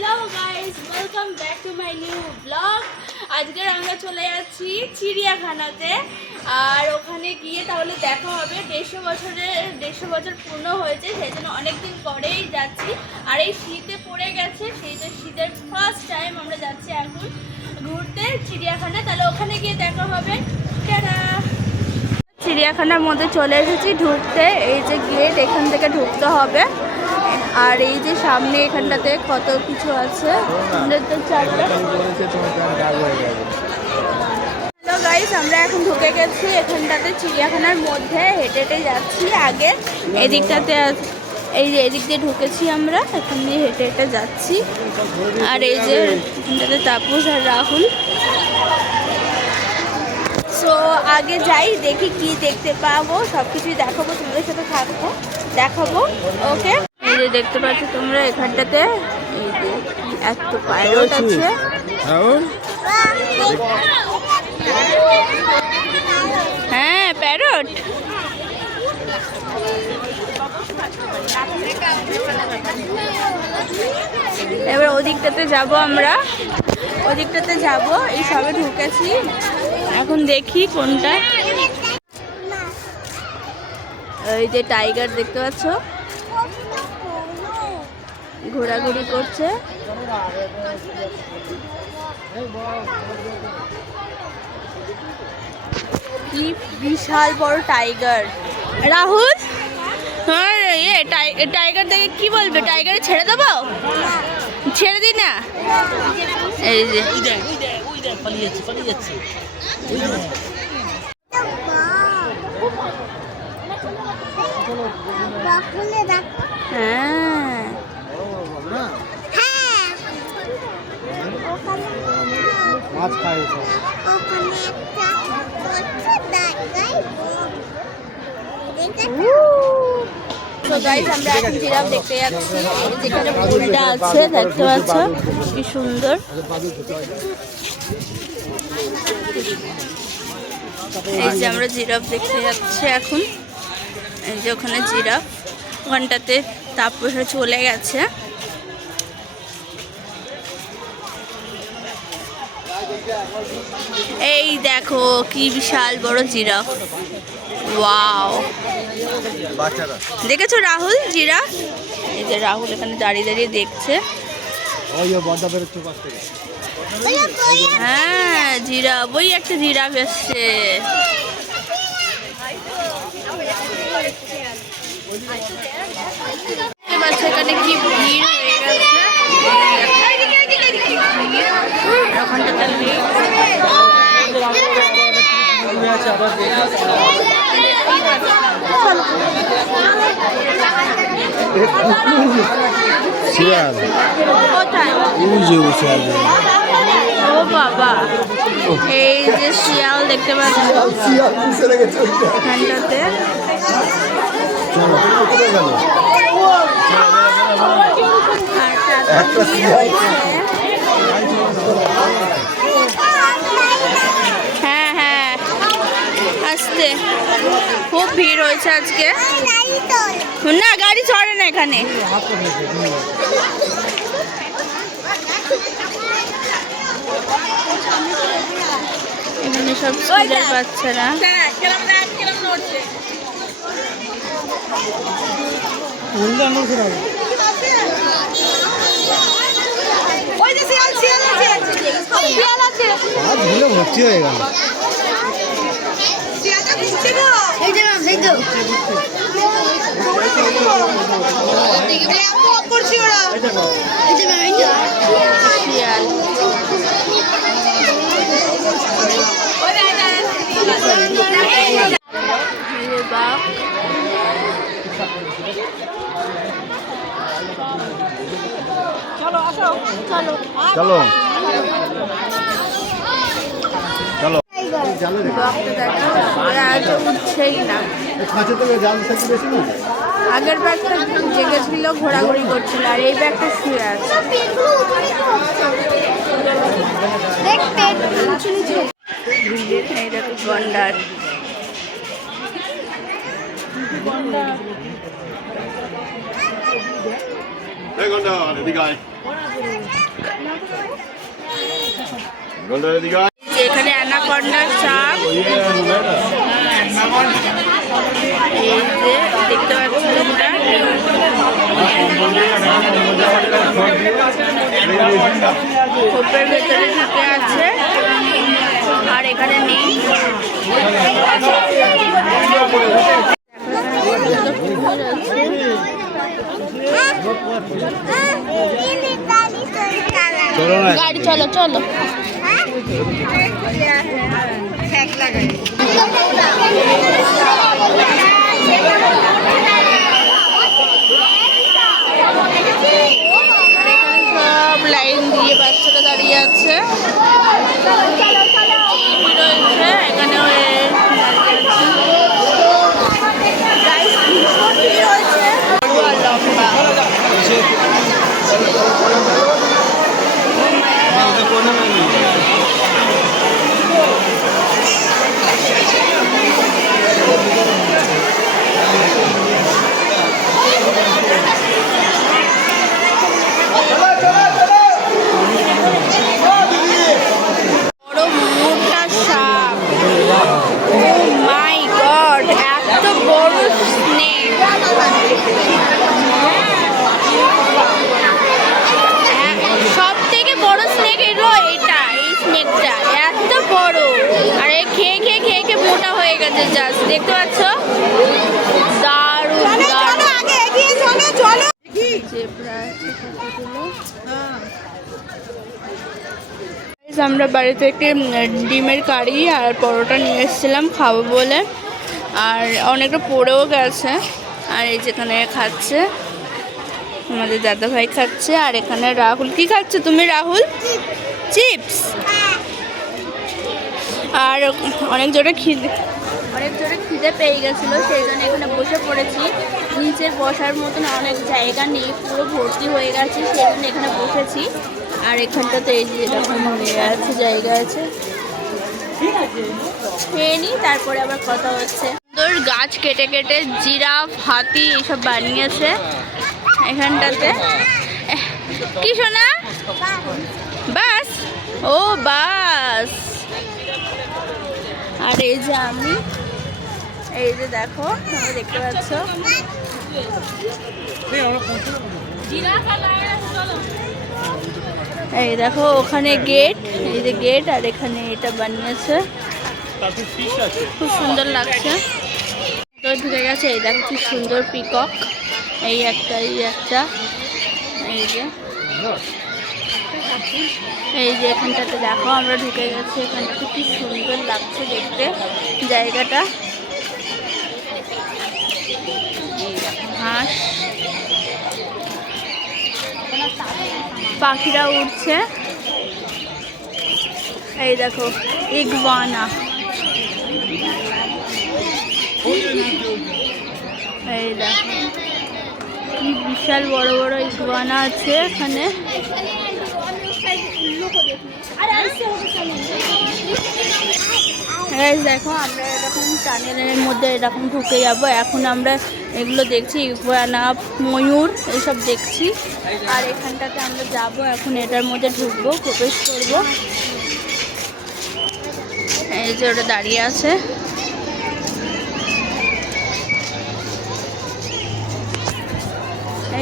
Hello guys, welcome back to my new blog. আজকে আমরা চলে যাচ্ছি চিড়িয়াখানাতে, আর ওখানে গিয়ে তাহলে দেখা হবে। 150 বছর পূর্ণ হয়েছে, সেই জন্য অনেকদিন পরেই যাচ্ছি। আর এই শীতে পড়ে গেছে, শীতের ফার্স্ট টাইম আমরা যাচ্ছি এখন ঘুরতে চিড়িয়াখানা। তাহলে ওখানে গিয়ে দেখা হবে। টাটা। চিড়িয়াখানার মধ্যে চলে এসেছি ঢুকতে। এই যে গেট, এখান থেকে ঢুকতে হবে। আর এই যে সামনে এখানটাতে কত কিছু আছে। হ্যালো গাইস, আমরা এখন ঢুকে গেছি এখানটাতে চিড়িয়াখানার মধ্যে। হেঁটে হেঁটে যাচ্ছি। আগে এদিকটাতে এই যে এদিক দিয়ে ঢুকেছি আমরা, এখান দিয়ে হেঁটে হেঁটে যাচ্ছি। আর এই যে এখানটাতে তাপস আর রাহুল। সো আগে যাই, দেখি কি দেখতে পাবো, সব কিছুই দেখাবো, তোমাদের সাথে থাকবো, দেখাবো। ওকে, এই যে দেখতে পাচ্ছ তোমরা এখানটাতে এই যে এত প্যারট আছে। হ্যাঁ, প্যারট। এবার ওদিকটাতে যাব, আমরা ওদিকটাতে যাব। এই সবে ঢুকেছি, এখন দেখি কোনটা। এই যে টাইগার দেখতে পাচ্ছ, ঘোরাঘুরি করছে। কি বিশাল বড় টাইগার। রাহুল, হ্যাঁ টাইগার দেখে কি বলবে? টাইগারে ছেড়ে দেবো? ছেড়ে দিই না। এই যে হ্যাঁ, মাছ খায়। তো গাইস, আমরা এখন জিরাফ দেখতে যাচ্ছি। যেখানে ফুলটা আছে দেখতে পাচ্ছ, কি সুন্দর। এই যে আমরা জিরাফ দেখতে যাচ্ছি এখন। এই যে ওখানে জিরাফ, ওখানটাতে তাপসে চলে গেছে। এই দেখো কি বিশাল বড় জিরাফ। ওয়াও, দেখেছো রাহুল জিরাফ? এই যে রাহুল এখানে দাঁড়িয়ে দাঁড়িয়ে দেখছে। হ্যাঁ, জিরাফ, ওই একটা জিরাফ এসছে। এখানে কি ভিড় হয়ে গেছে। ও বাবা, এই যে শিয়াল দেখতে পাচ্ছি এখানটাতে। হ্যাঁ হ্যাঁ, আসতে খুব ভিড় হয়েছে আজকে। না, গাড়ি চড়ে না এখানে। এখানে সব স্কুলের বাচ্চারা। ভর্তি হয়ে গেল। চলো আসো, চলো চলো চলো। উঠছেই না। আগের ব্যাগটা জেগেছিল, ঘোরাঘুরি করছিল, আর এই ব্যাগটা শুয়ে আছে। এইটা তো গন্ডার। এখানে অ্যানাকন্ডার সাপ, এই যে দেখতে পাচ্ছি তোমরা, খোপের ভেতরে ঢুকে আছে আর এখানে নেই। গাড়ি চলো চলো। সব লাইন দিয়ে বাচ্চারা দাঁড়িয়ে আছে, রয়েছে এখানে লম্বা। বড় মোটা সাপ, ও মাই গড, এত বড় স্নেক। সব থেকে বড় স্নেক এলো এটা, এই স্নেকটা এত বড়, আর এই খেয়ে খেয়ে খেয়ে খেয়ে মোটা হয়ে গেছে জাস্ট, দেখতে পাচ্ছ? দারুণ দারুণ। আমরা বাড়িতে একটি ডিমের কারি আর পরোটা নিয়ে এসেছিলাম খাবো বলে, আর অনেকটা পড়েও গেছে। আর এই যেখানে খাচ্ছে আমাদের দাদা ভাই খাচ্ছে, আর এখানে রাহুল। কি খাচ্ছে তুমি রাহুল? চিপস। আর অনেক জোরে খিদে পেয়ে গেছিলো, সেই জন্য এখানে বসে পড়েছি। নিচে বসার মতন অনেক জায়গা নেই, পুরো ভর্তি হয়ে গেছে, সেই জন্য এখানে বসেছি। আর এখানটাতে এই যে এরকম হয়ে আছে, জায়গা আছে, খেয়ে নিই তারপরে আবার কথা হচ্ছে। সুন্দর গাছ কেটে কেটে জিরাফ, হাতি এইসব বানিয়েছে এখানটাতে। কি শোনা? বাস, ও বাস। আর এই যে আমি, এই যে দেখো তোমরা দেখতে পাচ্ছ, এই দেখো ওখানে গেট, এই যে গেট, আর এখানে এটা বানিয়েছে, খুব সুন্দর লাগছে। তো ঢুকে গেছে, এই দেখো কি সুন্দর পিকক, এই একটা এই একটা, এই যে এখানটাতে দেখো আমরা ঢুকে গেছি, এখানটাতে কি সুন্দর লাগছে দেখতে জায়গাটা। হাঁস, পাখিরা উঠছে, এই দেখো ইগওয়ানা, এই দেখো কি বিশাল বড় বড় ইগওয়ানা আছে এখানে। দেখো আমরা এরকম টানেলের মধ্যে এরকম ঢুকে যাবো। এখন আমরা এগুলো দেখছি, ইগওয়ানা, ময়ূর এইসব দেখছি। আর এখানটাতে আমরা যাব, এখন এটার মধ্যে ঢুকবো, প্রবেশ করব। এই যে ওটা দাঁড়িয়ে আছে,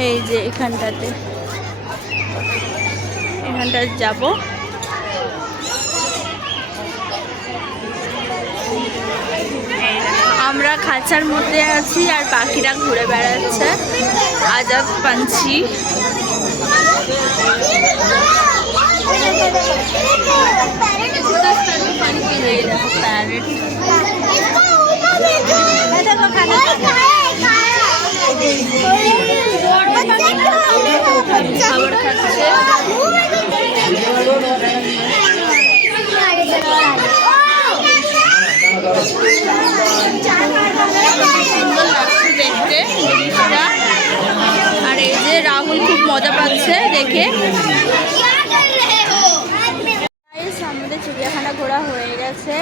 এই যে এখানটাতে যাব। আমরা খাঁচার মধ্যে আছি আর পাখিরা ঘুরে বেড়াচ্ছে, আজাদ পাঞ্ছি। খাবার খাচ্ছে, দেখতে জিনিসটা। আর এই যে রাহুল খুব মজা পাচ্ছে দেখে। আমাদের চিড়িয়াখানা ঘোরা হয়ে গেছে,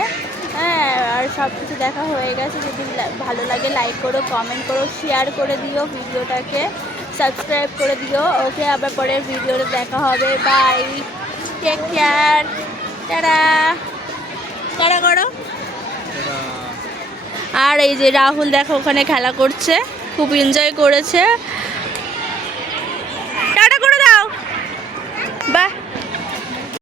হ্যাঁ, আর সব কিছু দেখা হয়ে গেছে। যদি ভালো লাগে লাইক করো, কমেন্ট করো, শেয়ার করে দিও ভিডিওটাকে। সাবস্ক্রাইব করে দিও। ওকে, আবার পরের ভিডিওতে দেখা হবে। Bye, take care, tata, tata করো। আর এই যে রাহুল দেখো ওখানে খেলা করছে, খুব এনজয় করেছে।